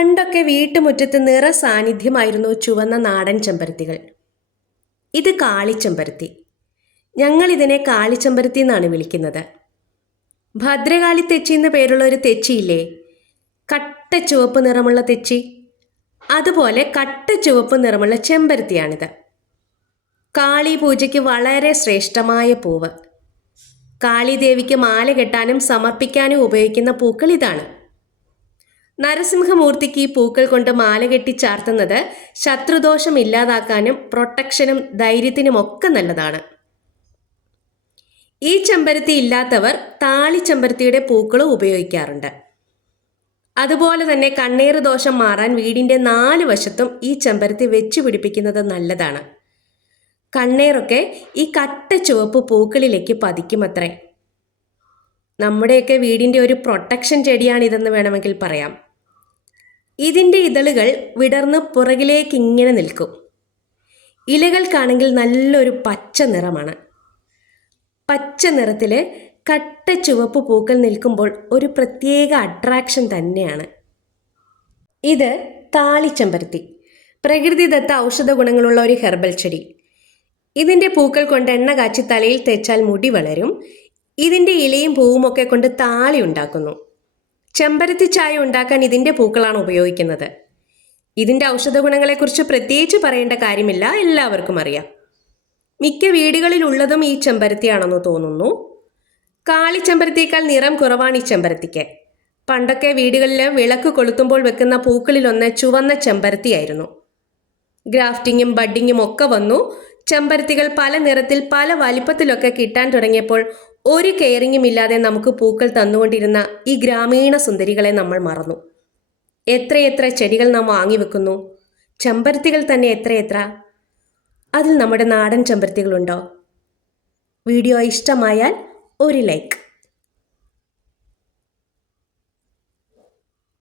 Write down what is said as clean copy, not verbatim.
പണ്ടൊക്കെ വീട്ടുമുറ്റത്ത് നിറ സാന്നിധ്യമായിരുന്നു ചുവന്ന നാടൻ ചെമ്പരത്തികൾ. ഇത് കാളിച്ചെമ്പരത്തി. ഞങ്ങളിതിനെ കാളിച്ചെമ്പരത്തി എന്നാണ് വിളിക്കുന്നത്. ഭദ്രകാളി തെച്ചി എന്ന പേരുള്ള ഒരു തെച്ചിയില്ലേ, കട്ട ചുവപ്പ് നിറമുള്ള തെച്ചി, അതുപോലെ കട്ട ചുവപ്പ് നിറമുള്ള ചെമ്പരത്തിയാണിത്. കാളി പൂജയ്ക്ക് വളരെ ശ്രേഷ്ഠമായ പൂവ്. കാളിദേവിക്ക് മാല കെട്ടാനും സമർപ്പിക്കാനും ഉപയോഗിക്കുന്ന പൂക്കൾ ഇതാണ്. നരസിംഹമൂർത്തിക്ക് ഈ പൂക്കൾ കൊണ്ട് മാല കെട്ടി ചാർത്തുന്നത് ശത്രുദോഷം ഇല്ലാതാക്കാനും പ്രൊട്ടക്ഷനും ധൈര്യത്തിനുമൊക്കെ നല്ലതാണ്. ഈ ചെമ്പരത്തി ഇല്ലാത്തവർ താളിച്ചെമ്പരത്തിയുടെ പൂക്കളും ഉപയോഗിക്കാറുണ്ട്. അതുപോലെ തന്നെ കണ്ണേറ് ദോഷം മാറാൻ വീടിൻ്റെ 4 വശത്തും ഈ ചെമ്പരത്തി വെച്ചു പിടിപ്പിക്കുന്നത് നല്ലതാണ്. കണ്ണേറൊക്കെ ഈ കട്ട ചുവപ്പ് പൂക്കളിലേക്ക് പതിക്കുമത്രേ. നമ്മുടെയൊക്കെ വീടിൻ്റെ ഒരു പ്രൊട്ടക്ഷൻ ചെടിയാണിതെന്ന് വേണമെങ്കിൽ പറയാം. ഇതിൻ്റെ ഇതളുകൾ വിടർന്ന് പുറകിലേക്ക് ഇങ്ങനെ നിൽക്കും. ഇലകൾക്കാണെങ്കിൽ നല്ലൊരു പച്ച നിറമാണ്. പച്ച നിറത്തിൽ കട്ട ചുവപ്പ് പൂക്കൾ നിൽക്കുമ്പോൾ ഒരു പ്രത്യേക അട്രാക്ഷൻ തന്നെയാണ്. ഇത് താളിച്ചെമ്പരത്തി, പ്രകൃതിദത്ത ഔഷധ ഗുണങ്ങളുള്ള ഒരു ഹെർബൽ ചെടി. ഇതിൻ്റെ പൂക്കൾ കൊണ്ട് എണ്ണ കാച്ചി തലയിൽ തേച്ചാൽ മുടി വളരും. ഇതിൻ്റെ ഇലയും പൂവും ഒക്കെ കൊണ്ട് താളി ഉണ്ടാക്കുന്നു. ചെമ്പരത്തി ചായ ഉണ്ടാക്കാൻ ഇതിൻ്റെ പൂക്കളാണ് ഉപയോഗിക്കുന്നത്. ഇതിൻ്റെ ഔഷധ ഗുണങ്ങളെക്കുറിച്ച് പ്രത്യേകിച്ച് പറയേണ്ട കാര്യമില്ല, എല്ലാവർക്കും അറിയാം. മിക്ക വീടുകളിലുള്ളതും ഈ ചെമ്പരത്തിയാണെന്ന് തോന്നുന്നു. കാളിച്ചെമ്പരത്തിയേക്കാൾ നിറം കുറവാണ് ഈ ചെമ്പരത്തിക്ക്. പണ്ടൊക്കെ വീടുകളിൽ വിളക്ക് കൊളുത്തുമ്പോൾ വെക്കുന്ന പൂക്കളിലൊന്ന് ചുവന്ന ചെമ്പരത്തിയായിരുന്നു. ഗ്രാഫ്റ്റിങ്ങും ബഡ്ഡിങ്ങും ഒക്കെ വന്നു. ചെമ്പരത്തികൾ പല നിറത്തിൽ പല വലിപ്പത്തിലൊക്കെ കിട്ടാൻ തുടങ്ങിയപ്പോൾ ഒരു കെയറിങ്ങും ഇല്ലാതെ നമുക്ക് പൂക്കൾ തന്നുകൊണ്ടിരുന്ന ഈ ഗ്രാമീണ സുന്ദരികളെ നമ്മൾ മറന്നു. എത്രയെത്ര ചെടികൾ നാം വാങ്ങിവെക്കുന്നു, ചെമ്പരത്തികൾ തന്നെ എത്രയെത്ര. അതിൽ നമ്മുടെ നാടൻ ചെമ്പരത്തികളുണ്ടോ? വീഡിയോ ഇഷ്ടമായാൽ ഒരു ലൈക്ക്.